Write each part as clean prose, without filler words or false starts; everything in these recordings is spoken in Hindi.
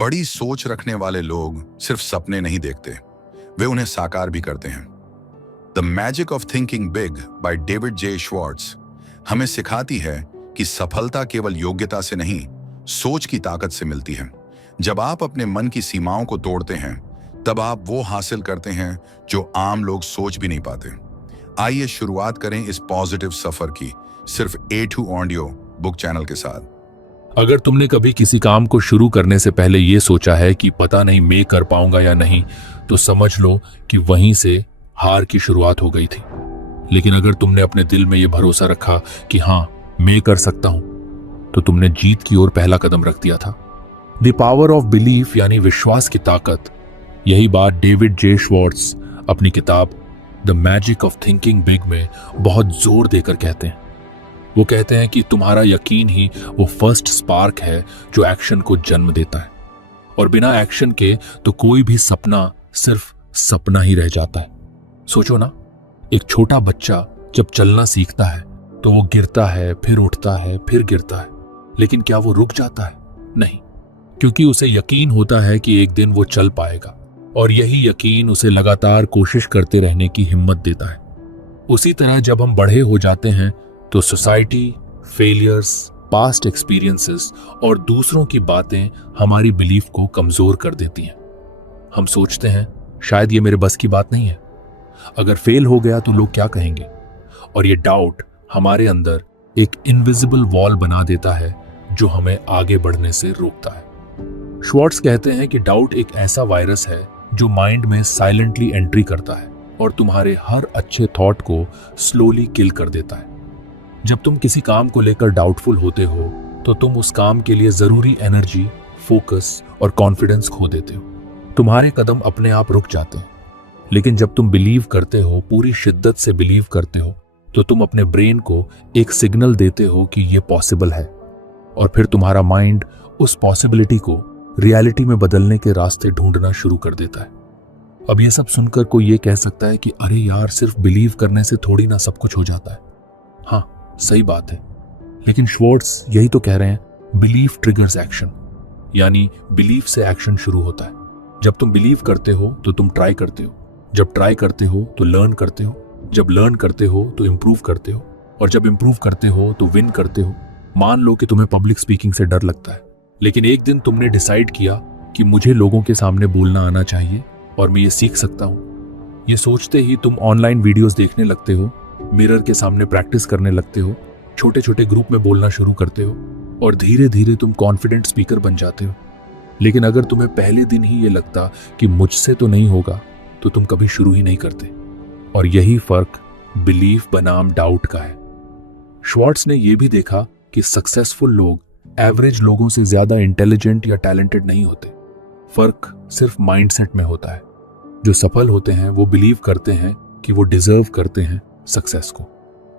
बड़ी सोच रखने वाले लोग सिर्फ सपने नहीं देखते, वे उन्हें साकार भी करते हैं। The magic of thinking big by David J Schwartz हमें सिखाती है कि सफलता केवल योग्यता से नहीं, सोच की ताकत से मिलती है। जब आप अपने मन की सीमाओं को तोड़ते हैं, तब आप वो हासिल करते हैं जो आम लोग सोच भी नहीं पाते। आइए शुरुआत करें इस पॉजिटिव सफर की, सिर्फ A2 ऑडियो बुक चैनल के साथ। अगर तुमने कभी किसी काम को शुरू करने से पहले ये सोचा है कि पता नहीं मैं कर पाऊंगा या नहीं, तो समझ लो कि वहीं से हार की शुरुआत हो गई थी। लेकिन अगर तुमने अपने दिल में ये भरोसा रखा कि हाँ, मैं कर सकता हूं, तो तुमने जीत की ओर पहला कदम रख दिया था। द पावर ऑफ बिलीफ यानी विश्वास की ताकत, यही बात डेविड जे श्वार्ट्ज अपनी किताब the magic of thinking big में बहुत जोर देकर कहते हैं। वो कहते हैं कि तुम्हारा यकीन ही वो फर्स्ट स्पार्क है जो एक्शन को जन्म देता है, और बिना एक्शन के तो कोई भी सपना सिर्फ सपना ही रह जाता है। सोचो ना, एक छोटा बच्चा जब चलना सीखता है तो वो गिरता है, फिर उठता है, फिर गिरता है, लेकिन क्या वो रुक जाता है? नहीं, क्योंकि उसे यकीन होता है कि एक दिन वो चल पाएगा, और यही यकीन उसे लगातार कोशिश करते रहने की हिम्मत देता है। उसी तरह जब हम बड़े हो जाते हैं तो सोसाइटी, फेलियर्स, पास्ट एक्सपीरियंसेस और दूसरों की बातें हमारी बिलीफ को कमजोर कर देती हैं। हम सोचते हैं शायद ये मेरे बस की बात नहीं है, अगर फेल हो गया तो लोग क्या कहेंगे, और ये डाउट हमारे अंदर एक इनविजिबल वॉल बना देता है जो हमें आगे बढ़ने से रोकता है। श्वार्ट्ज कहते हैं कि डाउट एक ऐसा वायरस है जो माइंड में साइलेंटली एंट्री करता है और तुम्हारे हर अच्छे थॉट को स्लोली किल कर देता है। जब तुम किसी काम को लेकर डाउटफुल होते हो तो तुम उस काम के लिए जरूरी एनर्जी, फोकस और कॉन्फिडेंस खो देते हो। तुम्हारे कदम अपने आप रुक जाते हैं। लेकिन जब तुम बिलीव करते हो, पूरी शिद्दत से बिलीव करते हो, तो तुम अपने ब्रेन को एक सिग्नल देते हो कि ये पॉसिबल है, और फिर तुम्हारा माइंड उस पॉसिबिलिटी को रियलिटी में बदलने के रास्ते ढूंढना शुरू कर देता है। अब ये सब सुनकर कोई ये कह सकता है कि अरे यार, सिर्फ बिलीव करने से थोड़ी ना सब कुछ हो जाता है। हाँ, सही बात है, लेकिन श्वार्ट्ज यही तो कह रहे हैं, बिलीफ ट्रिगर्स एक्शन, यानी बिलीफ से एक्शन शुरू होता है। जब तुम बिलीव करते हो तो तुम ट्राई करते हो, जब ट्राई करते हो तो लर्न करते हो, जब लर्न करते हो तो इम्प्रूव करते हो, और जब इम्प्रूव करते हो तो विन करते हो। मान लो कि तुम्हें पब्लिक स्पीकिंग से डर लगता है, लेकिन एक दिन तुमने डिसाइड किया कि मुझे लोगों के सामने बोलना आना चाहिए और मैं ये सीख सकता हूँ। ये सोचते ही तुम ऑनलाइन वीडियोस देखने लगते हो, मिरर के सामने प्रैक्टिस करने लगते हो, छोटे छोटे ग्रुप में बोलना शुरू करते हो, और धीरे धीरे तुम कॉन्फिडेंट स्पीकर बन जाते हो। लेकिन अगर तुम्हें पहले दिन ही ये लगता कि मुझसे तो नहीं होगा, तो तुम कभी शुरू ही नहीं करते। और यही फर्क बिलीफ बनाम डाउट का है। श्वार्ट्ज ने यह भी देखा कि सक्सेसफुल लोग एवरेज लोगों से ज्यादा इंटेलिजेंट या टैलेंटेड नहीं होते। फर्क सिर्फ माइंडसेट में होता है। जो सफल होते हैं वो बिलीव करते हैं कि वो डिजर्व करते हैं सक्सेस को,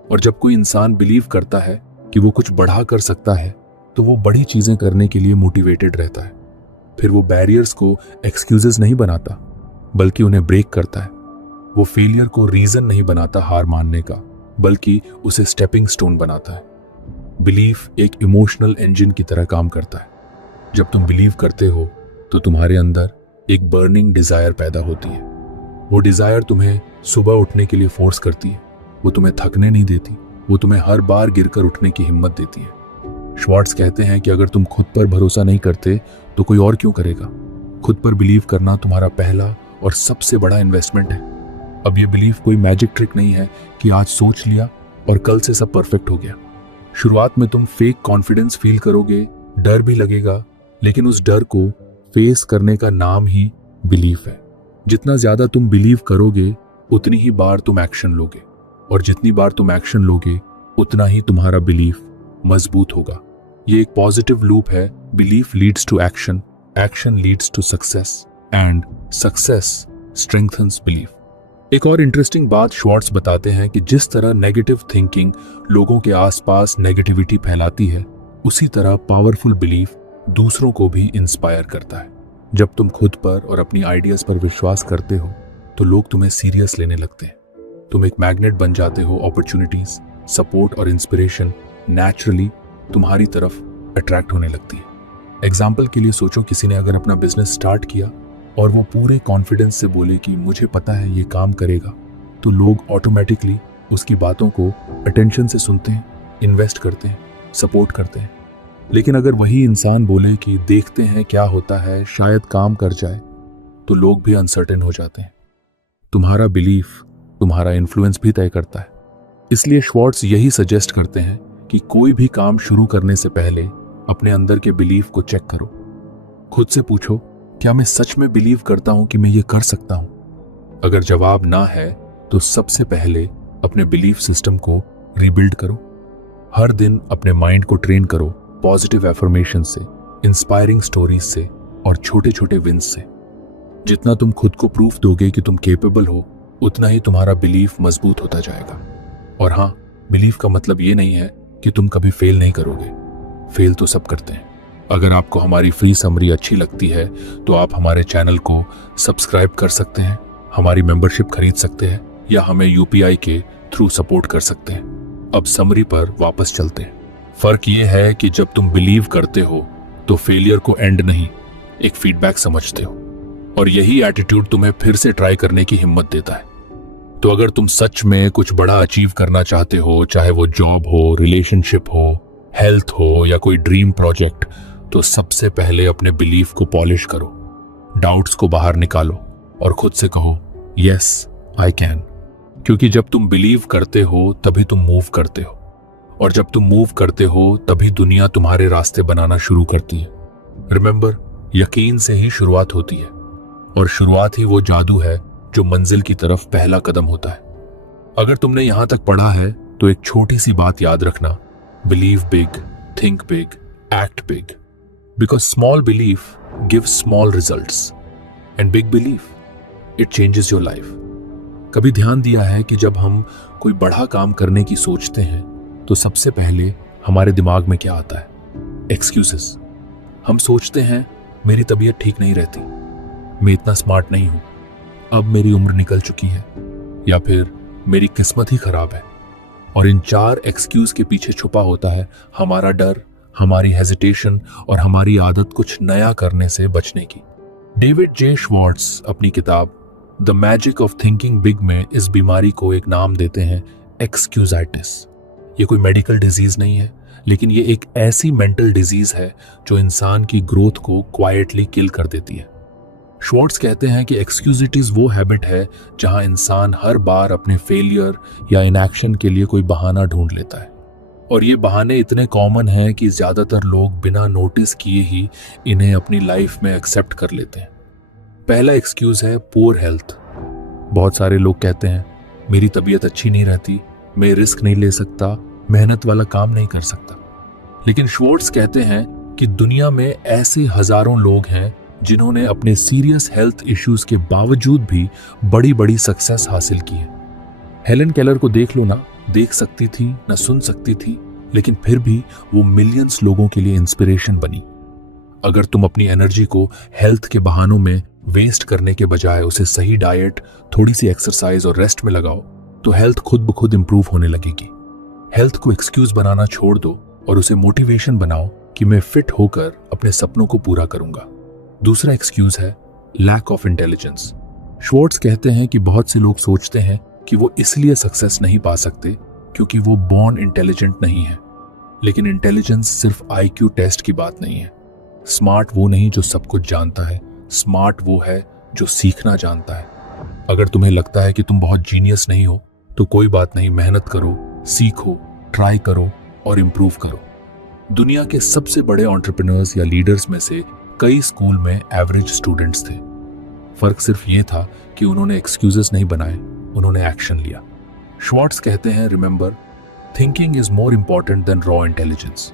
और जब कोई इंसान बिलीव करता है कि वो कुछ बढ़ा कर सकता है, तो वो बड़ी चीजें करने के लिए मोटिवेटेड रहता है। फिर वो बैरियर्स को एक्सक्यूजेस नहीं बनाता, बल्कि उन्हें ब्रेक करता है। वो फेलियर को रीजन नहीं बनाता हार मानने का, बल्कि उसे स्टेपिंग स्टोन बनाता है। बिलीफ एक इमोशनल इंजन की तरह काम करता है। जब तुम बिलीव करते हो तो तुम्हारे अंदर एक बर्निंग डिजायर पैदा होती है। वो डिजायर तुम्हें सुबह उठने के लिए फोर्स करती है, वो तुम्हें थकने नहीं देती, वो तुम्हें हर बार गिरकर उठने की हिम्मत देती है। श्वार्ट्ज कहते हैं कि अगर तुम खुद पर भरोसा नहीं करते तो कोई और क्यों करेगा। खुद पर बिलीव करना तुम्हारा पहला और सबसे बड़ा इन्वेस्टमेंट है। अब ये बिलीफ कोई मैजिक ट्रिक नहीं है कि आज सोच लिया और कल से सब परफेक्ट हो गया। शुरुआत में तुम फेक कॉन्फिडेंस फील करोगे, डर भी लगेगा, लेकिन उस डर को फेस करने का नाम ही बिलीफ है। जितना ज्यादा तुम बिलीव करोगे, उतनी ही बार तुम एक्शन लोगे, और जितनी बार तुम एक्शन लोगे, उतना ही तुम्हारा बिलीफ मजबूत होगा। ये एक पॉजिटिव लूप है। Belief leads to action, action leads to success, and success strengthens belief. एक और इंटरेस्टिंग बात श्वार्ट्ज बताते हैं कि जिस तरह नेगेटिव थिंकिंग लोगों के आसपास नेगेटिविटी फैलाती है, उसी तरह पावरफुल बिलीफ दूसरों को भी इंस्पायर करता है। जब तुम खुद पर और अपनी आइडियाज पर विश्वास करते हो तो लोग तुम्हें सीरियस लेने लगते हैं। तुम एक मैग्नेट बन जाते हो। अपॉर्चुनिटीज, सपोर्ट और इंस्पिरेशन नेचुरली तुम्हारी तरफ अट्रैक्ट होने लगती है। एग्जाम्पल के लिए सोचो, किसी ने अगर अपना बिजनेस स्टार्ट किया और वो पूरे कॉन्फिडेंस से बोले कि मुझे पता है ये काम करेगा, तो लोग ऑटोमेटिकली उसकी बातों को अटेंशन से सुनते हैं, इन्वेस्ट करते हैं, सपोर्ट करते हैं। लेकिन अगर वही इंसान बोले कि देखते हैं क्या होता है, शायद काम कर जाए, तो लोग भी अनसर्टेन हो जाते हैं। तुम्हारा बिलीफ तुम्हारा इन्फ्लुएंस भी तय करता है। इसलिए श्वार्ट्ज यही सजेस्ट करते हैं कि कोई भी काम शुरू करने से पहले अपने अंदर के बिलीफ को चेक करो। खुद से पूछो, क्या मैं सच में बिलीव करता हूं कि मैं ये कर सकता हूं? अगर जवाब ना है तो सबसे पहले अपने बिलीफ सिस्टम को रीबिल्ड करो। हर दिन अपने माइंड को ट्रेन करो पॉजिटिव एफर्मेशन से, इंस्पायरिंग स्टोरीज से और छोटे छोटे विंस से। जितना तुम खुद को प्रूफ दोगे कि तुम केपेबल हो, उतना ही तुम्हारा बिलीफ मजबूत होता जाएगा। और हाँ, बिलीफ का मतलब ये नहीं है कि तुम कभी फेल नहीं करोगे। फेल तो सब करते हैं। अगर आपको हमारी फ्री समरी अच्छी लगती है तो आप हमारे चैनल को सब्सक्राइब कर सकते हैं, हमारी मेंबरशिप खरीद सकते हैं या हमें यूपीआई के थ्रू सपोर्ट कर सकते हैं। अब समरी पर वापस चलते हैं। फर्क ये है कि जब तुम बिलीव करते हो तो फेलियर को एंड नहीं, एक फीडबैक समझते हो, और यही एटीट्यूड तुम्हें फिर से ट्राई करने की हिम्मत देता है। तो अगर तुम सच में कुछ बड़ा अचीव करना चाहते हो, चाहे वो जॉब हो, रिलेशनशिप हो, हेल्थ हो या कोई ड्रीम प्रोजेक्ट, तो सबसे पहले अपने बिलीफ को पॉलिश करो, डाउट्स को बाहर निकालो और खुद से कहो यस आई कैन। क्योंकि जब तुम बिलीव करते हो तभी तुम मूव करते हो, और जब तुम मूव करते हो तभी दुनिया तुम्हारे रास्ते बनाना शुरू करती है। रिमेंबर, यकीन से ही शुरुआत होती है, और शुरुआत ही वो जादू है जो मंजिल की तरफ पहला कदम होता है। अगर तुमने यहां तक पढ़ा है तो एक छोटी सी बात याद रखना, believe big, think big, act big, because small belief gives small results and big belief it changes your life. कभी ध्यान दिया है कि जब हम कोई बड़ा काम करने की सोचते हैं तो सबसे पहले हमारे दिमाग में क्या आता है? एक्सक्यूजेस। हम सोचते हैं मेरी तबीयत ठीक नहीं रहती, मैं इतना स्मार्ट नहीं हूं, अब मेरी उम्र निकल चुकी है, या फिर मेरी किस्मत ही खराब है। और इन 4 एक्सक्यूज के पीछे छुपा होता है हमारा डर, हमारी हेजिटेशन और हमारी आदत कुछ नया करने से बचने की। डेविड जे श्वार्ट्ज अपनी किताब the magic of thinking big में इस बीमारी को एक नाम देते हैं, एक्सक्यूजाइटिस। ये कोई मेडिकल डिजीज नहीं है, लेकिन ये एक ऐसी मेंटल डिजीज है जो इंसान की ग्रोथ को क्वाइटली किल कर देती है। श्वार्ट्ज कहते हैं कि एक्सक्यूजिटीज वो हैबिट है जहां इंसान हर बार अपने फेलियर या इनएक्शन के लिए कोई बहाना ढूंढ लेता है, और ये बहाने इतने कॉमन हैं कि ज्यादातर लोग बिना नोटिस किए ही इन्हें अपनी लाइफ में एक्सेप्ट कर लेते हैं। पहला एक्सक्यूज है पुअर हेल्थ। बहुत सारे लोग कहते हैं मेरी तबीयत अच्छी नहीं रहती, मैं रिस्क नहीं ले सकता, मेहनत वाला काम नहीं कर सकता। लेकिन श्वार्ट्ज कहते हैं कि दुनिया में ऐसे हजारों लोग हैं जिन्होंने अपने सीरियस हेल्थ इश्यूज के बावजूद भी बड़ी बड़ी सक्सेस हासिल की है। हेलन केलर को देख लो ना, देख सकती थी ना सुन सकती थी, लेकिन फिर भी वो मिलियंस लोगों के लिए इंस्पिरेशन बनी। अगर तुम अपनी एनर्जी को हेल्थ के बहानों में वेस्ट करने के बजाय उसे सही डाइट, थोड़ी सी एक्सरसाइज और रेस्ट में लगाओ, तो हेल्थ खुद ब खुद इंप्रूव होने लगेगी। हेल्थ को एक्सक्यूज बनाना छोड़ दो और उसे मोटिवेशन बनाओ कि मैं फिट होकर अपने सपनों को पूरा करूंगा। दूसरा एक्सक्यूज है लैक ऑफ इंटेलिजेंस। श्वार्ट्ज कहते हैं कि बहुत से लोग सोचते हैं कि वो इसलिए सक्सेस नहीं पा सकते क्योंकि वो बॉर्न इंटेलिजेंट नहीं है। लेकिन इंटेलिजेंस सिर्फ आईक्यू टेस्ट की बात नहीं है। स्मार्ट वो नहीं जो सब कुछ जानता है, स्मार्ट वो है जो सीखना जानता है। अगर तुम्हें लगता है कि तुम बहुत जीनियस नहीं हो तो कोई बात नहीं, मेहनत करो, सीखो, ट्राई करो और इंप्रूव करो। दुनिया के सबसे बड़े एंटरप्रेन्योर्स या लीडर्स में से कई स्कूल में एवरेज स्टूडेंट्स थे। फर्क सिर्फ ये था कि उन्होंने एक्सक्यूजेस नहीं बनाए, उन्होंने एक्शन लिया। श्वार्ट्ज कहते हैं, remember, thinking is more important than raw intelligence.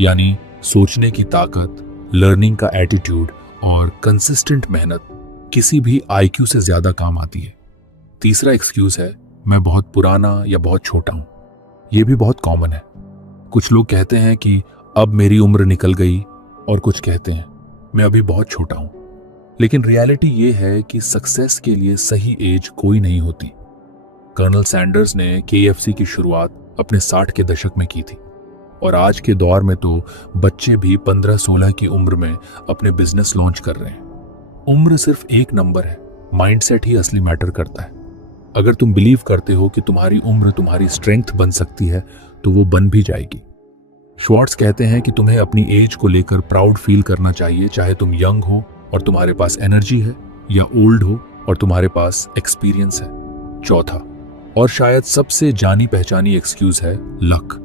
यानी सोचने की ताकत, लर्निंग का एटीट्यूड और कंसिस्टेंट मेहनत किसी भी आईक्यू से ज्यादा काम आती है। तीसरा एक्सक्यूज है मैं बहुत पुराना या बहुत छोटा हूं। यह भी बहुत कॉमन है। कुछ लोग कहते हैं कि अब मेरी उम्र निकल गई, और कुछ कहते हैं मैं अभी बहुत छोटा हूं। लेकिन रियलिटी ये है कि सक्सेस के लिए सही एज कोई नहीं होती। कर्नल सैंडर्स ने KFC की शुरुआत अपने 60 के दशक में की थी। और आज के दौर में तो बच्चे भी 15-16 की उम्र में अपने बिजनेस लॉन्च कर रहे हैं। उम्र सिर्फ एक नंबर है, माइंडसेट ही असली मैटर करता है। अगर तुम बिलीव करते हो कि तुम्हारी उम्र तुम्हारी स्ट्रेंथ बन सकती है तो वो बन भी जाएगी। श्वार्ट्ज कहते हैं कि तुम्हें अपनी एज को लेकर प्राउड फील करना चाहिए, चाहे तुम यंग हो और तुम्हारे पास एनर्जी है या ओल्ड हो और तुम्हारे पास एक्सपीरियंस है। चौथा और शायद सबसे जानी पहचानी एक्सक्यूज है लक।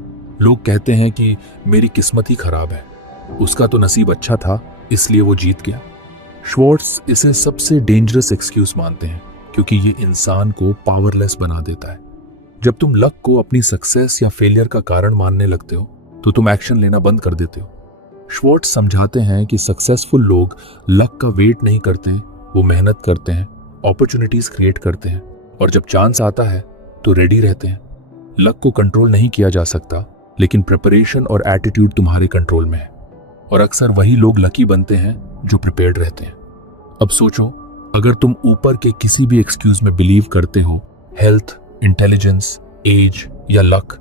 लोग कहते हैं कि मेरी किस्मत ही खराब है, उसका तो नसीब अच्छा था इसलिए वो जीत गया। श्वार्ट्ज इसे सबसे डेंजरस एक्सक्यूज मानते हैं क्योंकि ये इंसान को पावरलेस बना देता है। जब तुम लक को अपनी सक्सेस या फेलियर का कारण मानने लगते हो तो तुम एक्शन लेना बंद कर देते हो। श्वार्ट्ज समझाते हैं कि सक्सेसफुल लोग लक का वेट नहीं करते, वो मेहनत करते हैं, अपॉर्चुनिटीज क्रिएट करते हैं और जब चांस आता है तो रेडी रहते हैं। लक को कंट्रोल नहीं किया जा सकता, लेकिन प्रिपरेशन और एटीट्यूड तुम्हारे कंट्रोल में है और अक्सर वही लोग लकी बनते हैं जो प्रिपेयर्ड रहते हैं। अब सोचो, अगर तुम ऊपर के किसी भी एक्सक्यूज में बिलीव करते हो, हेल्थ, इंटेलिजेंस, एज या लक,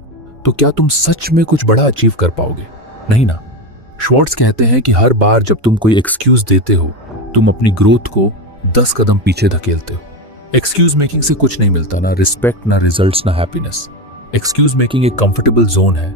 तो क्या तुम सच में कुछ बड़ा अचीव कर पाओगे? नहीं ना। श्वार्ट्ज कहते हैं कि हर बार जब तुम कोई एक्सक्यूज देते हो तुम अपनी ग्रोथ को 10 कदम पीछे धकेलते हो। एक्सक्यूज मेकिंग से कुछ नहीं मिलता, ना रिस्पेक्ट, ना रिजल्ट्स, ना हैप्पीनेस। एक्सक्यूज मेकिंग एक कंफर्टेबल जोन है,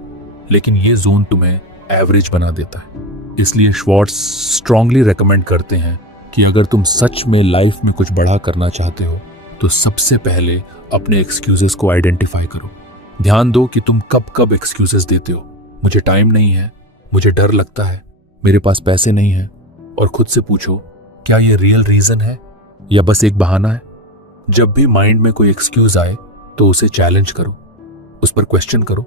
लेकिन ये जोन तुम्हें एवरेज बना देता है। इसलिए श्वार्ट्ज स्ट्रांगली रेकमेंड करते हैं कि अगर तुम सच में लाइफ में कुछ बड़ा करना चाहते हो तो सबसे पहले अपने एक्सक्यूजेस को आइडेंटिफाई करो। ध्यान दो कि तुम कब कब एक्सक्यूजेस देते हो। मुझे टाइम नहीं है, मुझे डर लगता है, मेरे पास पैसे नहीं है, और खुद से पूछो क्या ये रियल रीजन है या बस एक बहाना है। जब भी माइंड में कोई एक्सक्यूज आए तो उसे चैलेंज करो, उस पर क्वेश्चन करो।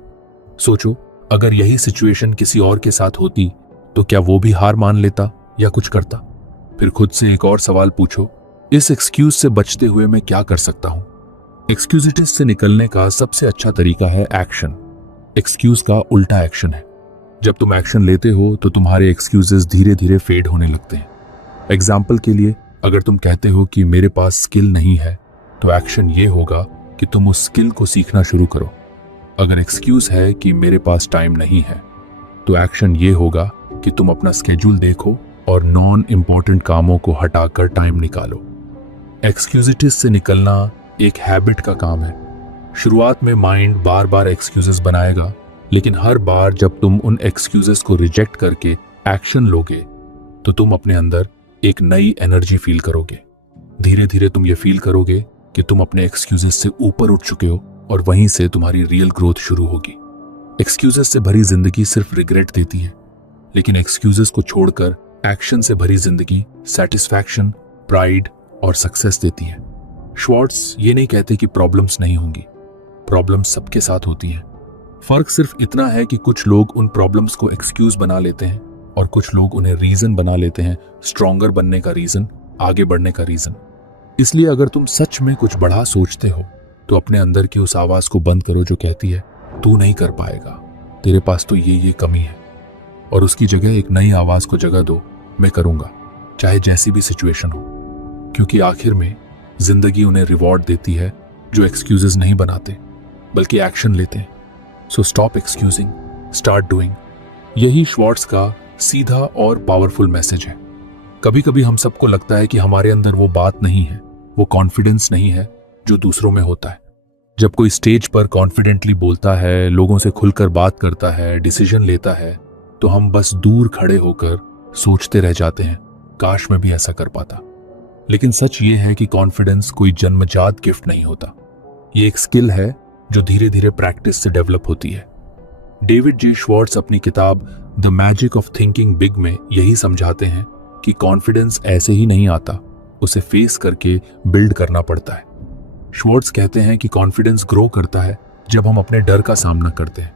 सोचो, अगर यही सिचुएशन किसी और के साथ होती तो क्या वो भी हार मान लेता या कुछ करता? फिर खुद से एक और सवाल पूछो, इस एक्सक्यूज से बचते हुए मैं क्या कर सकता हूं? एक्सक्यूजिटिस से निकलने का सबसे अच्छा तरीका है एक्शन। एक्सक्यूज का उल्टा एक्शन है। जब तुम एक्शन लेते हो तो तुम्हारे एक्सक्यूजेस धीरे धीरे फेड होने लगते हैं। एग्जाम्पल के लिए, अगर तुम कहते हो कि मेरे पास स्किल नहीं है, तो एक्शन ये होगा कि तुम उस स्किल को सीखना शुरू करो। अगर एक्सक्यूज है कि मेरे पास टाइम नहीं है, तो एक्शन ये होगा कि तुम अपना स्केड्यूल देखो और नॉन इम्पॉर्टेंट कामों को हटाकर टाइम निकालो। एक्सक्यूजिटिस से निकलना एक हैबिट का काम है। शुरुआत में माइंड बार बार एक्सक्यूजेस बनाएगा, लेकिन हर बार जब तुम उन एक्सक्यूजेस को रिजेक्ट करके एक्शन लोगे तो तुम अपने अंदर एक नई एनर्जी फील करोगे। धीरे धीरे तुम ये फील करोगे कि तुम अपने एक्सक्यूजेस से ऊपर उठ चुके हो और वहीं से तुम्हारी रियल ग्रोथ शुरू होगी। एक्सक्यूजेस से भरी जिंदगी सिर्फ रिग्रेट देती है, लेकिन एक्सक्यूजेस को छोड़कर एक्शन से भरी जिंदगी सेटिस्फैक्शन, प्राइड और सक्सेस देती है। श्वार्ट्ज ये नहीं कहते कि प्रॉब्लम्स नहीं होंगी, प्रॉब्लम्स सबके साथ होती हैं। फर्क सिर्फ इतना है कि कुछ लोग उन प्रॉब्लम्स को एक्सक्यूज बना लेते हैं और कुछ लोग उन्हें रीजन बना लेते हैं, स्ट्रॉन्गर बनने का रीजन, आगे बढ़ने का रीजन। इसलिए अगर तुम सच में कुछ बड़ा सोचते हो तो अपने अंदर की उस आवाज को बंद करो जो कहती है तू नहीं कर पाएगा, तेरे पास तो ये कमी है, और उसकी जगह एक नई आवाज को जगह दो, मैं करूंगा, चाहे जैसी भी सिचुएशन हो। क्योंकि आखिर में जिंदगी उन्हें रिवॉर्ड देती है जो एक्सक्यूजेस नहीं बनाते बल्कि एक्शन लेते हैं। So stop excusing, start doing. यही श्वार्ट्ज का सीधा और पावरफुल मैसेज है। कभी कभी हम सबको लगता है कि हमारे अंदर वो बात नहीं है, वो कॉन्फिडेंस नहीं है जो दूसरों में होता है। जब कोई स्टेज पर कॉन्फिडेंटली बोलता है, लोगों से खुलकर बात करता है, डिसीजन लेता है, तो हम बस दूर खड़े होकर सोचते रह जाते हैं, काश मैं भी ऐसा कर पाता। लेकिन सच ये है कि कॉन्फिडेंस कोई जन्मजात गिफ्ट नहीं होता, ये एक स्किल है जो धीरे धीरे प्रैक्टिस से डेवलप होती है। डेविड जे श्वार्ट्ज अपनी किताब the magic of thinking big में यही समझाते हैं कि कॉन्फिडेंस ऐसे ही नहीं आता, उसे फेस करके बिल्ड करना पड़ता है। श्वार्ट्ज कहते हैं कि कॉन्फिडेंस ग्रो करता है जब हम अपने डर का सामना करते हैं।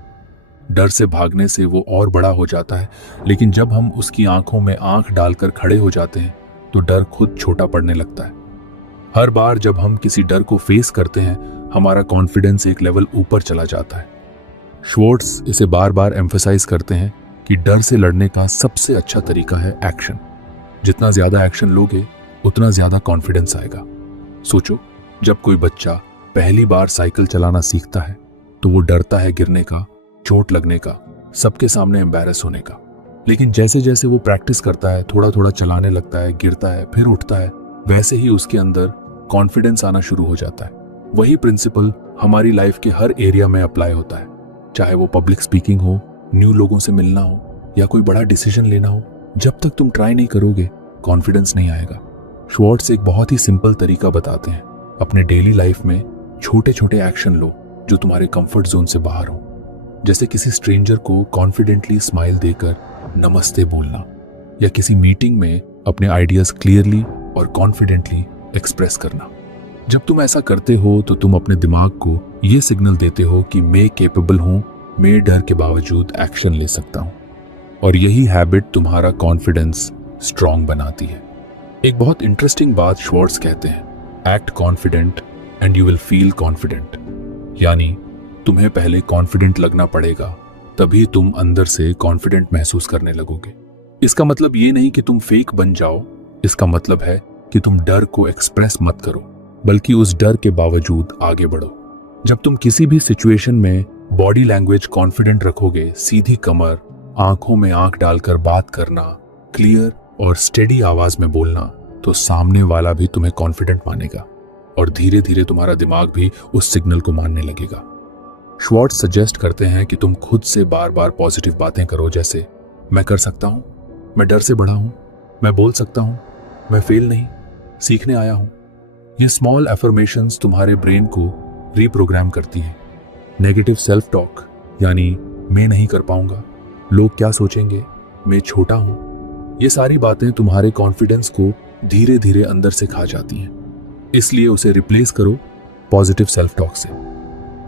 डर से भागने से वो और बड़ा हो जाता है, लेकिन जब हम उसकी आंखों में आंख डालकर खड़े हो जाते हैं तो डर खुद छोटा पड़ने लगता है। हर बार जब हम किसी डर को फेस करते हैं हमारा कॉन्फिडेंस एक लेवल ऊपर चला जाता है। श्वार्ट्ज इसे बार बार एम्फसाइज करते हैं कि डर से लड़ने का सबसे अच्छा तरीका है एक्शन। जितना ज्यादा एक्शन लोगे उतना ज्यादा कॉन्फिडेंस आएगा। सोचो, जब कोई बच्चा पहली बार साइकिल चलाना सीखता है तो वो डरता है गिरने का, चोट लगने का, सबके सामने एम्बैरस होने का। लेकिन जैसे जैसे वो प्रैक्टिस करता है, थोड़ा थोड़ा चलाने लगता है, गिरता है, फिर उठता है, वैसे ही उसके अंदर कॉन्फिडेंस आना शुरू हो जाता है। वही प्रिंसिपल हमारी लाइफ के हर एरिया में अप्लाई होता है, चाहे वो पब्लिक स्पीकिंग हो, न्यू लोगों से मिलना हो या कोई बड़ा डिसीजन लेना हो। जब तक तुम ट्राई नहीं करोगे कॉन्फिडेंस नहीं आएगा। श्वार्ट्ज एक बहुत ही सिंपल तरीका बताते हैं, अपने डेली लाइफ में छोटे छोटे एक्शन लो जो तुम्हारे कंफर्ट जोन से बाहर हो। जैसे किसी स्ट्रेंजर को कॉन्फिडेंटली स्माइल देकर नमस्ते बोलना, या किसी मीटिंग में अपने आइडियाज क्लियरली और कॉन्फिडेंटली एक्सप्रेस करना। जब तुम ऐसा करते हो तो तुम अपने दिमाग को ये सिग्नल देते हो कि मैं कैपेबल हूं, मैं डर के बावजूद एक्शन ले सकता हूं। और यही हैबिट तुम्हारा कॉन्फिडेंस स्ट्रांग बनाती है। एक बहुत इंटरेस्टिंग बात श्वार्ट्ज कहते हैं, act confident and you will feel confident. यानी तुम्हें पहले कॉन्फिडेंट लगना पड़ेगा, तभी तुम अंदर से कॉन्फिडेंट महसूस करने लगोगे। इसका मतलब ये नहीं कि तुम फेक बन जाओ, इसका मतलब है कि तुम डर को एक्सप्रेस मत करो, बल्कि उस डर के बावजूद आगे बढ़ो। जब तुम किसी भी सिचुएशन में बॉडी लैंग्वेज कॉन्फिडेंट रखोगे, सीधी कमर, आंखों में आंख डालकर बात करना, क्लियर और स्टेडी आवाज में बोलना, तो सामने वाला भी तुम्हें कॉन्फिडेंट मानेगा और धीरे धीरे तुम्हारा दिमाग भी उस सिग्नल को मानने लगेगा। श्वार्ट्ज सजेस्ट करते हैं कि तुम खुद से बार बार पॉजिटिव बातें करो, जैसे मैं कर सकता हूं, मैं डर से बढ़ा हूं, मैं बोल सकता हूं, मैं फेल नहीं, सीखने आया हूं। ये स्मॉल एफर्मेशंस तुम्हारे ब्रेन को रीप्रोग्राम करती हैं। नेगेटिव सेल्फ टॉक यानी मैं नहीं कर पाऊंगा, लोग क्या सोचेंगे, मैं छोटा हूं, ये सारी बातें तुम्हारे कॉन्फिडेंस को धीरे धीरे अंदर से खा जाती हैं। इसलिए उसे रिप्लेस करो पॉजिटिव सेल्फ टॉक से।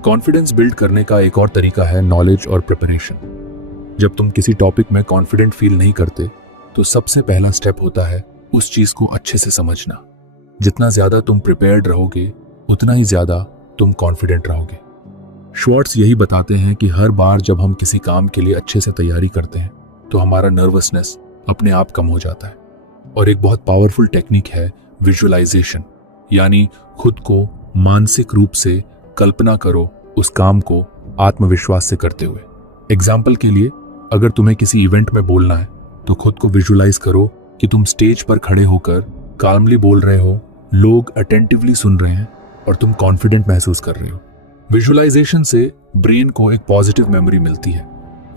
कॉन्फिडेंस बिल्ड करने का एक और तरीका है नॉलेज और प्रिपरेशन। जब तुम किसी टॉपिक में कॉन्फिडेंट फील नहीं करते तो सबसे पहला स्टेप होता है उस चीज को अच्छे से समझना। जितना ज्यादा तुम प्रिपेयर्ड रहोगे उतना ही ज्यादा तुम कॉन्फिडेंट रहोगे। श्वार्ट्ज यही बताते हैं कि हर बार जब हम किसी काम के लिए अच्छे से तैयारी करते हैं तो हमारा नर्वसनेस अपने आप कम हो जाता है। और एक बहुत पावरफुल टेक्निक है विजुअलाइजेशन, यानी खुद को मानसिक रूप से कल्पना करो उस काम को आत्मविश्वास से करते हुए। एग्जाम्पल के लिए, अगर तुम्हें किसी इवेंट में बोलना है तो खुद को विजुअलाइज करो कि तुम स्टेज पर खड़े होकर काल्मली बोल रहे हो, लोग अटेंटिवली सुन रहे हैं और तुम कॉन्फिडेंट महसूस कर रहे हो। विजुअलाइजेशन से ब्रेन को एक पॉजिटिव मेमोरी मिलती है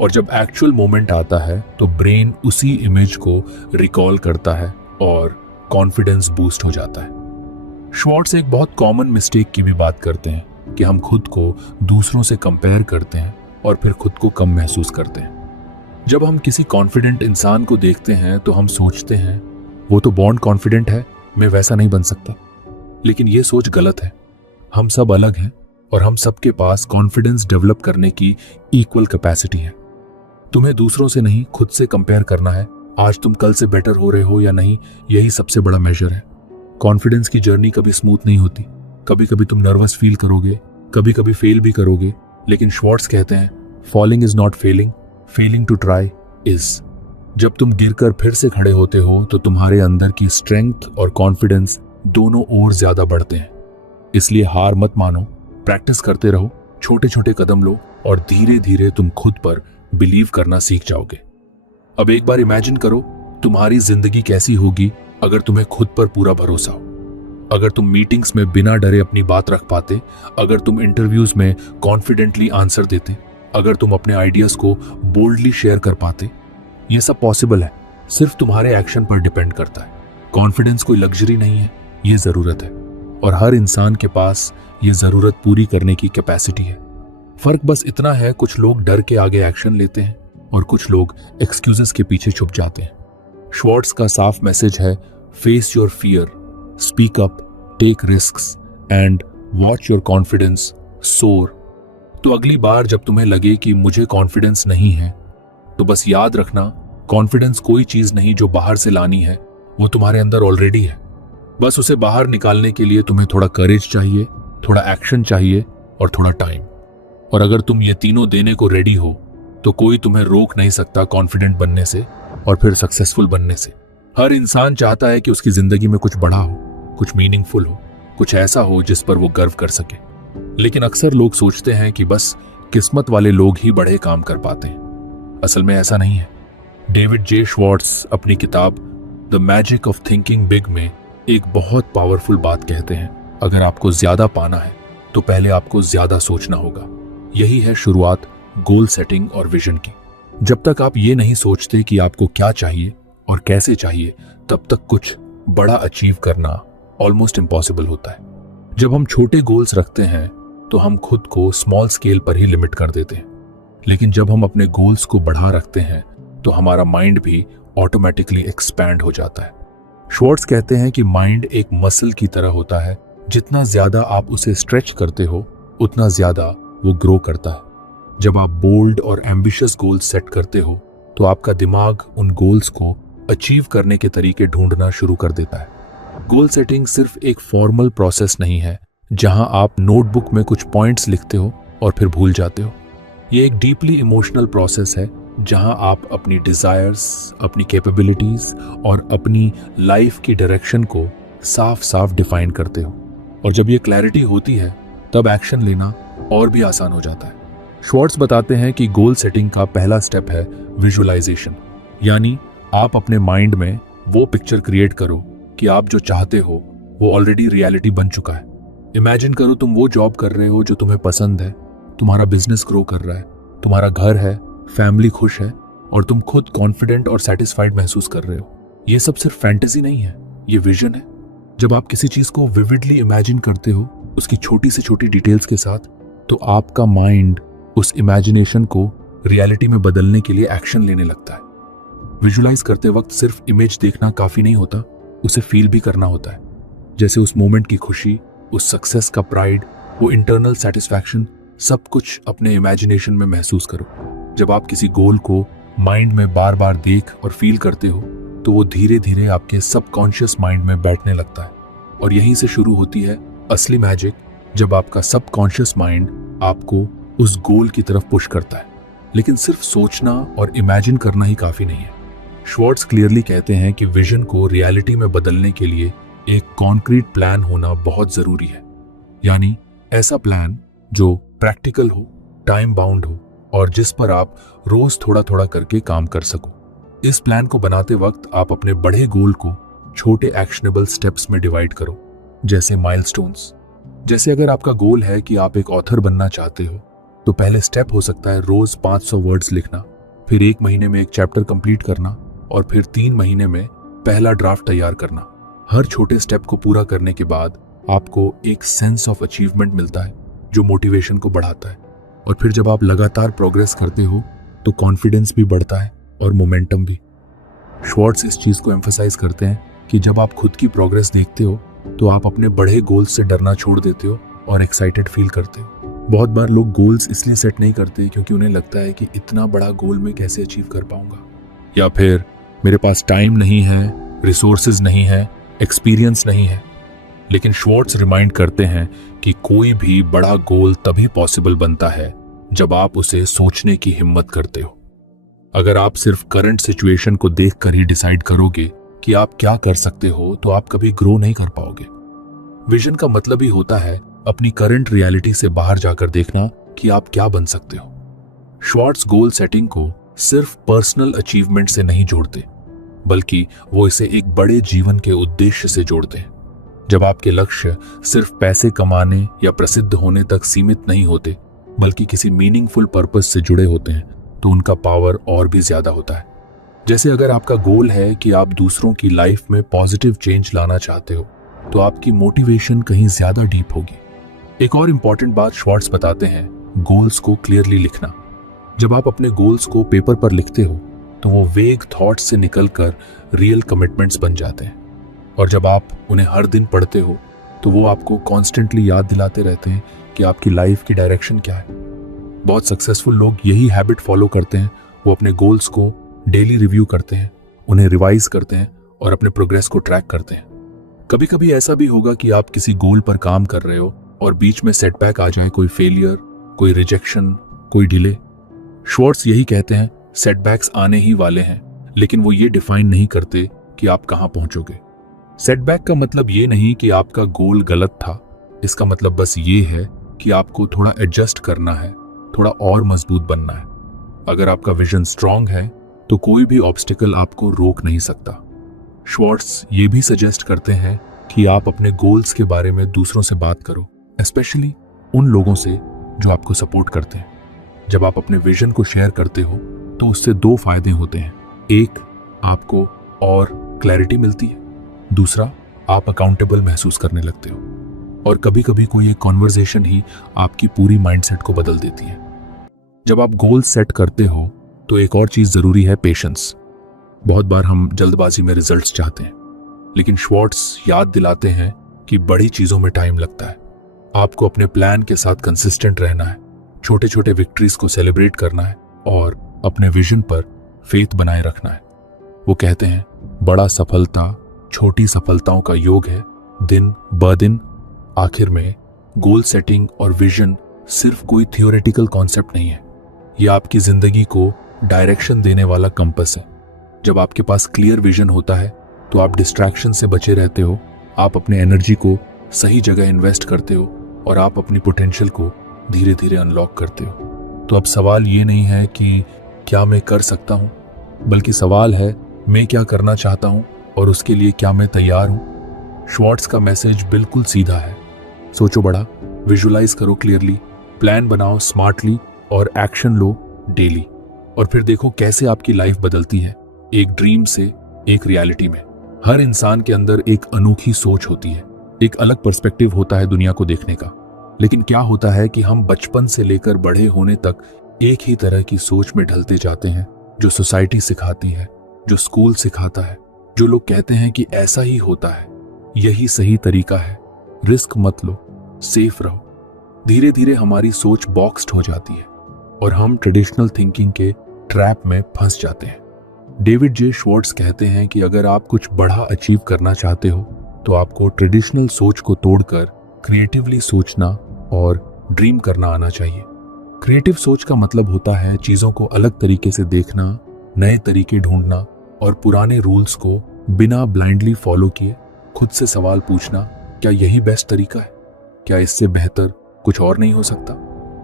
और जब एक्चुअल मोमेंट आता है तो ब्रेन उसी इमेज को रिकॉल करता है और कॉन्फिडेंस बूस्ट हो जाता है। श्वार्ट्ज एक बहुत कॉमन मिस्टेक की भी बात करते हैं कि हम खुद को दूसरों से कंपेयर करते हैं और फिर खुद को कम महसूस करते हैं। जब हम किसी कॉन्फिडेंट इंसान को देखते हैं तो हम सोचते हैं वो तो बॉन्ड कॉन्फिडेंट है, मैं वैसा नहीं बन सकता। लेकिन ये सोच गलत है। हम सब अलग हैं और हम सबके पास कॉन्फिडेंस डेवलप करने की इक्वल कैपेसिटी है। तुम्हें दूसरों से नहीं खुद से कंपेयर करना है। आज तुम कल से बेटर हो रहे हो या नहीं, यही सबसे बड़ा मेजर है। कॉन्फिडेंस की जर्नी कभी स्मूथ नहीं होती। कभी कभी तुम नर्वस फील करोगे, कभी कभी फेल भी करोगे, लेकिन श्वार्ट्ज कहते हैं falling is not failing, failing to try is. जब तुम गिरकर फिर से खड़े होते हो तो तुम्हारे अंदर की स्ट्रेंथ और कॉन्फिडेंस दोनों और ज्यादा बढ़ते हैं। इसलिए हार मत मानो, प्रैक्टिस करते रहो, छोटे छोटे कदम लो और धीरे धीरे तुम खुद पर बिलीव करना सीख जाओगे। अब एक बार इमेजिन करो तुम्हारी जिंदगी कैसी होगी अगर तुम्हें खुद पर पूरा भरोसा हो। अगर तुम मीटिंग्स में बिना डरे अपनी बात रख पाते, अगर तुम इंटरव्यूज में कॉन्फिडेंटली आंसर देते, अगर तुम अपने आइडियाज को बोल्डली शेयर कर पाते। ये सब पॉसिबल है, सिर्फ तुम्हारे एक्शन पर डिपेंड करता है। कॉन्फिडेंस कोई लग्जरी नहीं है, ये जरूरत है और हर इंसान के पास ये जरूरत पूरी करने की कैपेसिटी है। फर्क बस इतना है, कुछ लोग डर के आगे एक्शन लेते हैं और कुछ लोग एक्सक्यूजेस के पीछे छुप जाते हैं। श्वार्ट्ज का साफ मैसेज है, face your fear, speak up, take risks and watch your confidence soar. तो अगली बार जब तुम्हें लगे कि मुझे कॉन्फिडेंस नहीं है, तो बस याद रखना, कॉन्फिडेंस कोई चीज नहीं जो बाहर से लानी है, वो तुम्हारे अंदर ऑलरेडी है। बस उसे बाहर निकालने के लिए तुम्हें थोड़ा करेज चाहिए, थोड़ा एक्शन चाहिए और थोड़ा टाइम। और अगर तुम ये तीनों देने को रेडी हो तो कोई तुम्हें रोक नहीं सकता कॉन्फिडेंट बनने से और फिर सक्सेसफुल बनने से। हर इंसान चाहता है कि उसकी जिंदगी में कुछ बड़ा हो, कुछ मीनिंगफुल हो, कुछ ऐसा हो जिस पर वो गर्व कर सके। लेकिन अक्सर लोग सोचते हैं कि बस किस्मत वाले लोग ही बड़े काम कर पाते हैं। असल में ऐसा नहीं है। डेविड जे श्वार्ट्ज अपनी किताब the magic of thinking big में एक बहुत पावरफुल बात कहते हैं, अगर आपको ज्यादा पाना है तो पहले आपको ज्यादा सोचना होगा। यही है शुरुआत गोल सेटिंग और विजन की। जब तक आप ये नहीं सोचते कि आपको क्या चाहिए और कैसे चाहिए, तब तक कुछ बड़ा अचीव करना ऑलमोस्ट इम्पॉसिबल होता है। जब हम छोटे गोल्स रखते हैं तो हम खुद को स्मॉल स्केल पर ही लिमिट कर देते हैं, लेकिन जब हम अपने गोल्स को बढ़ा रखते हैं तो हमारा माइंड भी ऑटोमेटिकली एक्सपैंड हो जाता है। श्वार्ट्ज कहते हैं कि माइंड एक मसल की तरह होता है, जितना ज्यादा आप उसे स्ट्रेच करते हो उतना ज्यादा वो ग्रो करता है। जब आप बोल्ड और एम्बिशियस गोल्स सेट करते हो तो आपका दिमाग उन गोल्स को अचीव करने के तरीके ढूंढना शुरू कर देता है। गोल सेटिंग सिर्फ एक फॉर्मल प्रोसेस नहीं है जहां आप नोटबुक में कुछ पॉइंट्स लिखते हो और फिर भूल जाते हो। ये एक डीपली इमोशनल प्रोसेस है जहां आप अपनी डिजायर्स, अपनी कैपेबिलिटीज और अपनी लाइफ की डायरेक्शन को साफ साफ डिफाइन करते हो। और जब ये क्लैरिटी होती है तब एक्शन लेना और भी आसान हो जाता है। श्वार्ट्ज बताते हैं कि गोल सेटिंग का पहला स्टेप है विजुअलाइजेशन, यानी आप अपने माइंड में वो पिक्चर क्रिएट करो कि आप जो चाहते हो वो ऑलरेडी रियलिटी बन चुका है। इमेजिन करो तुम वो जॉब कर रहे हो जो तुम्हें पसंद है, तुम्हारा बिजनेस ग्रो कर रहा है, तुम्हारा घर है, फैमिली खुश है और तुम खुद कॉन्फिडेंट और सेटिस्फाइड महसूस कर रहे हो। ये सब सिर्फ फैंटेसी नहीं है, ये विजन है। जब आप किसी चीज को विविडली इमेजिन करते हो, उसकी छोटी से छोटी डिटेल्स के साथ, तो आपका माइंड उस इमेजिनेशन को रियलिटी में बदलने के लिए एक्शन लेने लगता है। विजुलाइज करते वक्त सिर्फ इमेज देखना काफी नहीं होता, उसे फील भी करना होता है। जैसे उस मोमेंट की खुशी, उस सक्सेस का प्राइड, वो इंटरनल सेटिस्फैक्शन, सब कुछ अपने इमेजिनेशन में महसूस करो। जब आप किसी गोल को माइंड में बार बार देख और फील करते हो तो वो धीरे धीरे आपके सबकॉन्शियस माइंड में बैठने लगता है। और यहीं से शुरू होती है असली मैजिक, जब आपका सबकॉन्शियस माइंड आपको उस गोल की तरफ पुश करता है। लेकिन सिर्फ सोचना और इमेजिन करना ही काफी नहीं है। श्वार्ट्ज क्लियरली कहते हैं कि विजन को रियलिटी में बदलने के लिए एक कॉन्क्रीट प्लान होना बहुत जरूरी है, यानी ऐसा प्लान जो प्रैक्टिकल हो, टाइम बाउंड हो और जिस पर आप रोज थोड़ा थोड़ा करके काम कर सको। इस प्लान को बनाते वक्त आप अपने बड़े गोल को छोटे एक्शनेबल स्टेप्स में डिवाइड करो, जैसे माइलस्टोन्स। जैसे अगर आपका गोल है कि आप एक ऑथर बनना चाहते हो, तो पहले स्टेप हो सकता है रोज 500 वर्ड्स लिखना, फिर 1 महीने में एक चैप्टर कंप्लीट करना और फिर 3 महीने में पहला ड्राफ्ट तैयार करना। हर छोटे स्टेप को पूरा करने के बाद आपको एक सेंस ऑफ अचीवमेंट मिलता है जो मोटिवेशन को बढ़ाता है। और फिर जब आप लगातार प्रोग्रेस करते हो तो कॉन्फिडेंस भी बढ़ता है और मोमेंटम भी। श्वार्ट्ज इस चीज को एम्फसाइज करते हैं कि जब आप खुद की प्रोग्रेस देखते हो तो आप अपने बड़े गोल्स से डरना छोड़ देते हो और एक्साइटेड फील करते हो। बहुत बार लोग गोल्स इसलिए सेट नहीं करते क्योंकि उन्हें लगता है कि इतना बड़ा गोल मैं कैसे अचीव कर पाऊंगा, या फिर मेरे पास टाइम नहीं है, रिसोर्सेज नहीं है, एक्सपीरियंस नहीं है। लेकिन श्वार्ट्ज रिमाइंड करते हैं कि कोई भी बड़ा गोल तभी पॉसिबल बनता है जब आप उसे सोचने की हिम्मत करते हो। अगर आप सिर्फ करंट सिचुएशन को देखकर ही डिसाइड करोगे कि आप क्या कर सकते हो, तो आप कभी ग्रो नहीं कर पाओगे। विजन का मतलब ही होता है अपनी करंट रियलिटी से बाहर जाकर देखना कि आप क्या बन सकते हो। श्वार्ट्ज गोल सेटिंग को सिर्फ पर्सनल अचीवमेंट से नहीं जोड़ते, बल्कि वो इसे एक बड़े जीवन के उद्देश्य से जोड़ते हैं। जब आपके लक्ष्य सिर्फ पैसे कमाने या प्रसिद्ध होने तक सीमित नहीं होते, बल्कि किसी मीनिंगफुल पर्पस से जुड़े होते हैं, तो उनका पावर और भी ज्यादा होता है। जैसे अगर आपका गोल है कि आप दूसरों की लाइफ में पॉजिटिव चेंज लाना चाहते हो, तो आपकी मोटिवेशन कहीं ज्यादा डीप होगी। एक और इंपॉर्टेंट बात श्वार्ट्ज बताते हैं, गोल्स को क्लियरली लिखना। जब आप अपने गोल्स को पेपर पर लिखते हो तो वो वेग थॉट्स से निकलकर रियल कमिटमेंट्स बन जाते हैं। और जब आप उन्हें हर दिन पढ़ते हो तो वो आपको कॉन्स्टेंटली याद दिलाते रहते हैं कि आपकी लाइफ की डायरेक्शन क्या है। बहुत सक्सेसफुल लोग यही हैबिट फॉलो करते हैं। वो अपने गोल्स को डेली रिव्यू करते हैं, उन्हें रिवाइज करते हैं और अपने प्रोग्रेस को ट्रैक करते हैं। कभी कभी ऐसा भी होगा कि आप किसी गोल पर काम कर रहे हो और बीच में सेटबैक आ जाए, कोई फेलियर, कोई रिजेक्शन, कोई डिले। श्वार्ट्ज यही कहते हैं, सेटबैक्स आने ही वाले हैं, लेकिन वो ये डिफाइन नहीं करते कि आप कहां पहुंचोगे। सेटबैक का मतलब ये नहीं कि आपका गोल गलत था, इसका मतलब बस ये है कि आपको थोड़ा एडजस्ट करना है, थोड़ा और मजबूत बनना है। अगर आपका विजन स्ट्रांग है तो कोई भी ऑब्स्टिकल आपको रोक नहीं सकता। श्वार्ट्ज ये भी सजेस्ट करते हैं कि आप अपने गोल्स के बारे में दूसरों से बात करो, स्पेशली उन लोगों से जो आपको सपोर्ट करते हैं। जब आप अपने विजन को शेयर करते हो तो उससे दो फायदे होते हैं। एक, आपको और क्लैरिटी मिलती है। दूसरा, आप अकाउंटेबल महसूस करने लगते हो। और कभी कभी कोई एक कॉन्वर्सेशन ही आपकी पूरी माइंडसेट को बदल देती है। जब आप गोल सेट करते हो तो एक और चीज जरूरी है, पेशेंस। बहुत बार हम जल्दबाजी में रिजल्ट्स चाहते हैं, लेकिन श्वार्ट्ज याद दिलाते हैं कि बड़ी चीजों में टाइम लगता है। आपको अपने प्लान के साथ कंसिस्टेंट रहना है, छोटे छोटे विक्ट्रीज को सेलिब्रेट करना है और अपने विजन पर फेथ बनाए रखना है। वो कहते हैं, बड़ा सफलता छोटी सफलताओं का योग है, दिन ब दिन। आखिर में गोल सेटिंग और विजन सिर्फ कोई थियोरेटिकल कॉन्सेप्ट नहीं है, यह आपकी जिंदगी को डायरेक्शन देने वाला कंपस है। जब आपके पास क्लियर विजन होता है तो आप डिस्ट्रैक्शन से बचे रहते हो, आप अपने एनर्जी को सही जगह इन्वेस्ट करते हो और आप अपनी पोटेंशियल को धीरे धीरे अनलॉक करते हो। तो अब सवाल ये नहीं है कि क्या मैं कर सकता हूं, बल्कि सवाल है मैं क्या करना चाहता हूं और उसके लिए क्या मैं तैयार हूं। श्वार्ट्ज का मैसेज बिल्कुल सीधा है, सोचो बड़ा, विजुलाइज करो क्लियरली, प्लान बनाओ स्मार्टली और एक्शन लो डेली। और फिर देखो कैसे आपकी लाइफ बदलती है, एक ड्रीम से एक रियलिटी में। हर इंसान के अंदर एक अनोखी सोच होती है, एक अलग पर्सपेक्टिव होता है दुनिया को देखने का। लेकिन क्या होता है कि हम बचपन से लेकर बड़े होने तक एक ही तरह की सोच में ढलते जाते हैं, जो सोसाइटी सिखाती है, जो स्कूल सिखाता है, जो लोग कहते हैं कि ऐसा ही होता है, यही सही तरीका है, रिस्क मत लो, सेफ रहो। धीरे धीरे हमारी सोच बॉक्स्ड हो जाती है और हम ट्रेडिशनल थिंकिंग के ट्रैप में फंस जाते हैं। डेविड जे श्वार्ट्ज कहते हैं कि अगर आप कुछ बड़ा अचीव करना चाहते हो तो आपको ट्रेडिशनल सोच को तोड़कर क्रिएटिवली सोचना और ड्रीम करना आना चाहिए। क्रिएटिव सोच का मतलब होता है चीजों को अलग तरीके से देखना, नए तरीके ढूंढना और पुराने रूल्स को बिना ब्लाइंडली फॉलो किए खुद से सवाल पूछना, क्या यही बेस्ट तरीका है? क्या इससे बेहतर कुछ और नहीं हो सकता?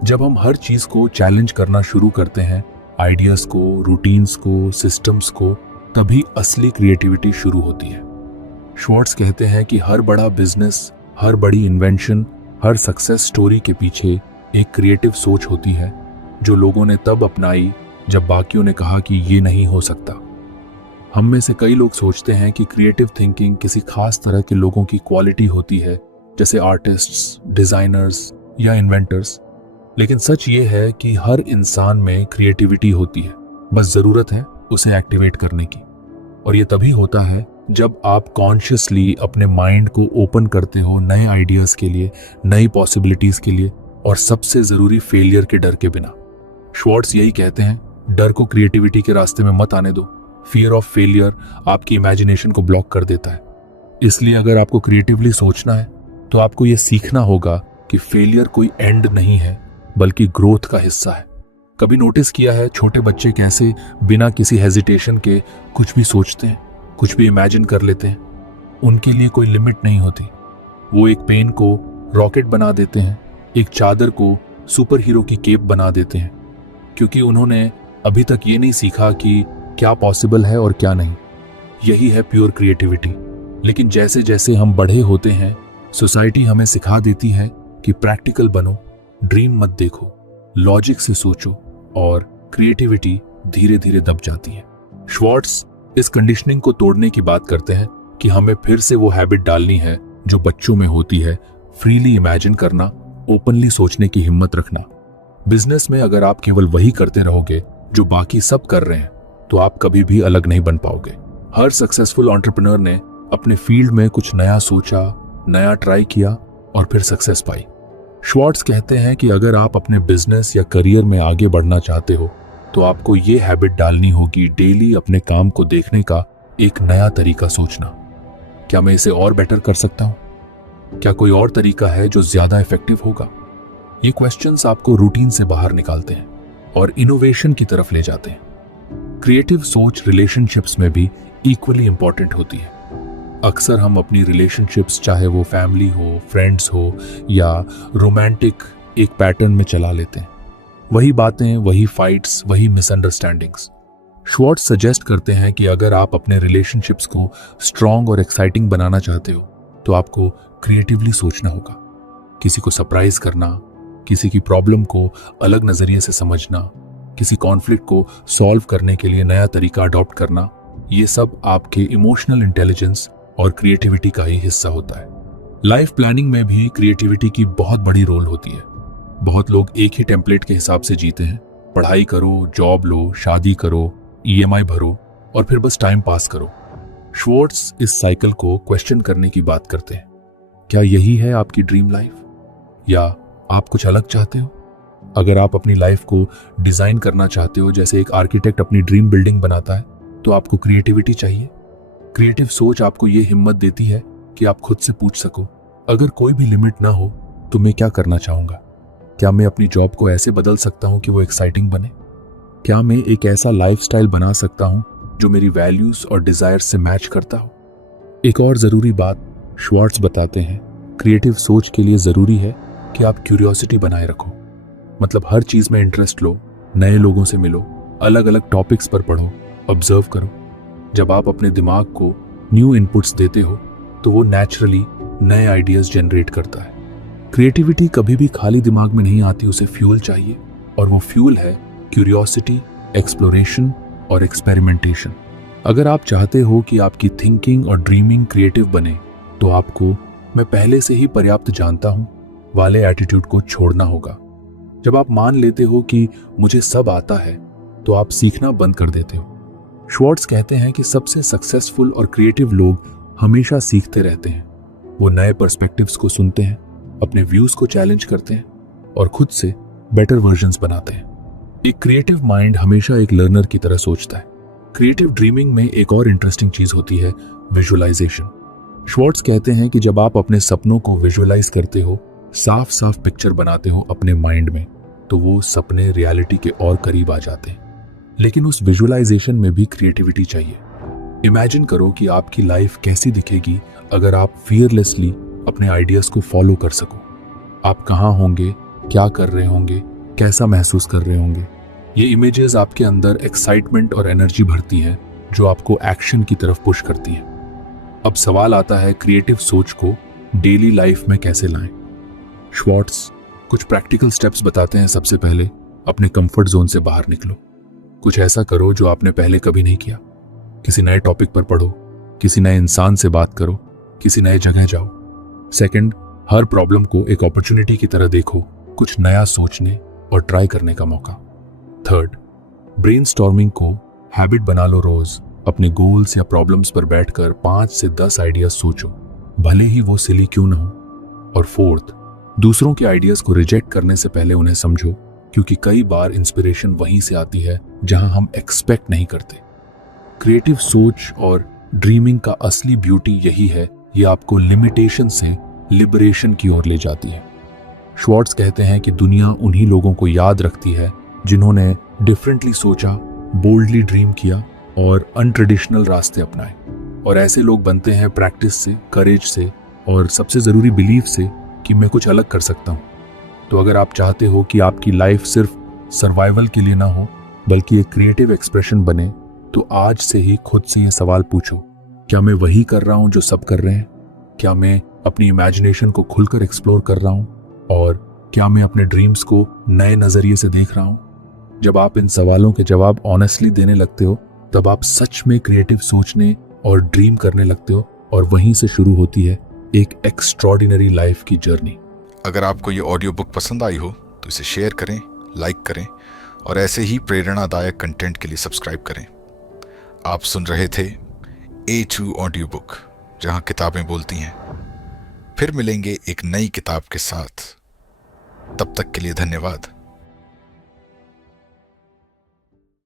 जब हम हर चीज को चैलेंज करना शुरू करते हैं, आइडियाज को, रूटीन्स को, सिस्टम्स को, तभी असली क्रिएटिविटी शुरू होती है। श्वार्ट्ज कहते हैं कि हर बड़ा बिजनेस, हर बड़ी इन्वेंशन, हर सक्सेस स्टोरी के पीछे एक क्रिएटिव सोच होती है जो लोगों ने तब अपनाई जब बाकियों ने कहा कि ये नहीं हो सकता। हम में से कई लोग सोचते हैं कि क्रिएटिव थिंकिंग किसी खास तरह के लोगों की क्वालिटी होती है, जैसे आर्टिस्ट्स, डिजाइनर्स या इन्वेंटर्स। लेकिन सच ये है कि हर इंसान में क्रिएटिविटी होती है, बस जरूरत है उसे एक्टिवेट करने की। और ये तभी होता है जब आप कॉन्शियसली अपने माइंड को ओपन करते हो नए आइडियाज के लिए, नई पॉसिबिलिटीज के लिए, और सबसे जरूरी फेलियर के डर के बिना। श्वार्ट्ज यही कहते हैं, डर को क्रिएटिविटी के रास्ते में मत आने दो। फियर ऑफ फेलियर आपकी इमेजिनेशन को ब्लॉक कर देता है। इसलिए अगर आपको क्रिएटिवली सोचना है तो आपको यह सीखना होगा कि फेलियर कोई एंड नहीं है, बल्कि ग्रोथ का हिस्सा है। कभी नोटिस किया है छोटे बच्चे कैसे बिना किसी हेजिटेशन के कुछ भी सोचते हैं, कुछ भी इमेजिन कर लेते हैं? उनके लिए कोई लिमिट नहीं होती। वो एक पेन को रॉकेट बना देते हैं, एक चादर को सुपर हीरो की केप बना देते हैं, क्योंकि उन्होंने अभी तक ये नहीं सीखा कि क्या पॉसिबल है और क्या नहीं। यही है प्योर क्रिएटिविटी। लेकिन जैसे जैसे हम बड़े होते हैं, सोसाइटी हमें सिखा देती है कि प्रैक्टिकल बनो, ड्रीम मत देखो, लॉजिक से सोचो, और क्रिएटिविटी धीरे धीरे दब जाती है। श्वार्ट्ज इस कंडीशनिंग को तोड़ने की बात करते हैं कि हमें फिर से वो हैबिट डालनी है जो बच्चों में होती है, फ्रीली इमेजिन करना, ओपनली सोचने की हिम्मत रखना। बिजनेस में अगर आप केवल वही करते रहोगे जो बाकी सब कर रहे हैं, तो आप कभी भी अलग नहीं बन पाओगे। हर सक्सेसफुल एंटरप्रेन्योर ने अपने फील्ड में कुछ नया सोचा, नया ट्राई किया और फिर सक्सेस पाई। श्वार्ट्ज कहते हैं कि अगर आप अपने बिजनेस या करियर में आगे बढ़ना चाहते हो तो आपको ये हैबिट डालनी होगी, डेली अपने काम को देखने का एक नया तरीका सोचना। क्या मैं इसे और बेटर कर सकता हूं? क्या कोई और तरीका है जो ज्यादा इफेक्टिव होगा? ये क्वेश्चंस आपको रूटीन से बाहर निकालते हैं और इनोवेशन की तरफ ले जाते हैं। क्रिएटिव सोच रिलेशनशिप्स में भी इक्वली इंपॉर्टेंट होती है। अक्सर हम अपनी रिलेशनशिप्स, चाहे वो फैमिली हो, फ्रेंड्स हो या रोमांटिक, एक पैटर्न में चला लेते हैं। वही बातें, वही फाइट्स, वही मिसअंडरस्टैंडिंग्स। श्वार्ट्ज सजेस्ट करते हैं कि अगर आप अपने रिलेशनशिप्स को स्ट्रॉन्ग और एक्साइटिंग बनाना चाहते हो तो आपको क्रिएटिवली सोचना होगा। किसी को सरप्राइज करना, किसी की प्रॉब्लम को अलग नजरिए से समझना, किसी कॉन्फ्लिक्ट को सॉल्व करने के लिए नया तरीका अडॉप्ट करना, ये सब आपके इमोशनल इंटेलिजेंस और क्रिएटिविटी का ही हिस्सा होता है। लाइफ प्लानिंग में भी क्रिएटिविटी की बहुत बड़ी रोल होती है। बहुत लोग एक ही टेम्पलेट के हिसाब से जीते हैं। पढ़ाई करो, जॉब लो, शादी करो, ईएमआई भरो और फिर बस टाइम पास करो। श्वार्ट्ज इस साइकिल को क्वेश्चन करने की बात करते हैं। क्या यही है आपकी ड्रीम लाइफ, या आप कुछ अलग चाहते हो? अगर आप अपनी लाइफ को डिजाइन करना चाहते हो जैसे एक आर्किटेक्ट अपनी ड्रीम बिल्डिंग बनाता है, तो आपको क्रिएटिविटी चाहिए। क्रिएटिव सोच आपको यह हिम्मत देती है कि आप खुद से पूछ सको, अगर कोई भी लिमिट ना हो तो मैं क्या करना चाहूंगा? क्या मैं अपनी जॉब को ऐसे बदल सकता हूं कि वो एक्साइटिंग बने? क्या मैं एक ऐसा लाइफस्टाइल बना सकता हूं जो मेरी वैल्यूज और डिजायर से मैच करता हो? एक और जरूरी बात श्वार्ट्ज बताते हैं, क्रिएटिव सोच के लिए जरूरी है कि आप क्यूरियोसिटी बनाए रखो। मतलब हर चीज में इंटरेस्ट लो, नए लोगों से मिलो, अलग अलग टॉपिक्स पर पढ़ो, ऑब्जर्व करो। जब आप अपने दिमाग को न्यू इनपुट्स देते हो तो वो नेचुरली नए आइडियाज जनरेट करता है। क्रिएटिविटी कभी भी खाली दिमाग में नहीं आती, उसे फ्यूल चाहिए, और वो फ्यूल है क्यूरियोसिटी, एक्सप्लोरेशन और एक्सपेरिमेंटेशन। अगर आप चाहते हो कि आपकी थिंकिंग और ड्रीमिंग क्रिएटिव बने तो आपको मैं पहले से ही पर्याप्त जानता हूं वाले एटीट्यूड को छोड़ना होगा। जब आप मान लेते हो कि मुझे सब आता है तो आप सीखना बंद कर देते हो। श्वार्ट्ज कहते हैं कि सबसे सक्सेसफुल और क्रिएटिव लोग हमेशा सीखते रहते हैं। वो नए पर्सपेक्टिव्स को सुनते हैं, अपने व्यूज को चैलेंज करते हैं और खुद से बेटर वर्जन्स बनाते हैं। एक क्रिएटिव माइंड हमेशा एक लर्नर की तरह सोचता है। क्रिएटिव ड्रीमिंग में एक और इंटरेस्टिंग चीज होती है विजुअलाइजेशन। श्वार्ट्ज कहते हैं कि जब आप अपने सपनों को विजुअलाइज करते हो, साफ साफ पिक्चर बनाते हो अपने माइंड में, तो वो सपने रियलिटी के और करीब आ जाते हैं। लेकिन उस विजुअलाइजेशन में भी क्रिएटिविटी चाहिए। इमेजिन करो कि आपकी लाइफ कैसी दिखेगी अगर आप फियरलेसली अपने आइडियाज को फॉलो कर सको। आप कहाँ होंगे, क्या कर रहे होंगे, कैसा महसूस कर रहे होंगे। ये इमेजेस आपके अंदर एक्साइटमेंट और एनर्जी भरती हैं जो आपको एक्शन की तरफ पुश करती हैं। अब सवाल आता है क्रिएटिव सोच को डेली लाइफ में कैसे लाएं। श्वार्ट्ज कुछ प्रैक्टिकल स्टेप्स बताते हैं। सबसे पहले अपने कंफर्ट जोन से बाहर निकलो। कुछ ऐसा करो जो आपने पहले कभी नहीं किया। किसी नए टॉपिक पर पढ़ो, किसी नए इंसान से बात करो, किसी नए जगह जाओ। सेकंड, हर प्रॉब्लम को एक अपॉर्चुनिटी की तरह देखो, कुछ नया सोचने और ट्राई करने का मौका। थर्ड, ब्रेनस्टॉर्मिंग को हैबिट बना लो। रोज अपने गोल्स या प्रॉब्लम्स पर बैठकर 5 से 10 आइडियाज सोचो, भले ही वो सिली क्यों ना हो। और फोर्थ, दूसरों के आइडियाज को रिजेक्ट करने से पहले उन्हें समझो, क्योंकि कई बार इंस्पिरेशन वहीं से आती है जहां हम एक्सपेक्ट नहीं करते। क्रिएटिव सोच और ड्रीमिंग का असली ब्यूटी यही है, ये आपको लिमिटेशन से लिबरेशन की ओर ले जाती है। श्वार्ट्ज कहते हैं कि दुनिया उन्हीं लोगों को याद रखती है जिन्होंने डिफरेंटली सोचा, बोल्डली ड्रीम किया और अनट्रेडिशनल रास्ते अपनाए। और ऐसे लोग बनते हैं प्रैक्टिस से, करेज से और सबसे जरूरी बिलीफ से कि मैं कुछ अलग कर सकता हूं। तो अगर आप चाहते हो कि आपकी लाइफ सिर्फ सर्वाइवल के लिए ना हो बल्कि एक क्रिएटिव एक्सप्रेशन बने, तो आज से ही खुद से ये सवाल पूछो, क्या मैं वही कर रहा हूं जो सब कर रहे हैं? क्या मैं अपनी इमेजिनेशन को खुलकर एक्सप्लोर कर रहा हूं? और क्या मैं अपने ड्रीम्स को नए नजरिए से देख रहा हूं? जब आप इन सवालों के जवाब ऑनेस्टली देने लगते हो, तब आप सच में क्रिएटिव सोचने और ड्रीम करने लगते हो, और वहीं से शुरू होती है एक एक्स्ट्रॉर्डिनरी लाइफ की जर्नी। अगर आपको ये ऑडियो बुक पसंद आई हो तो इसे शेयर करें, लाइक करें और ऐसे ही प्रेरणादायक कंटेंट के लिए सब्सक्राइब करें। आप सुन रहे थे A2 ऑडियो बुक, जहां किताबें बोलती हैं। फिर मिलेंगे एक नई किताब के साथ। तब तक के लिए धन्यवाद।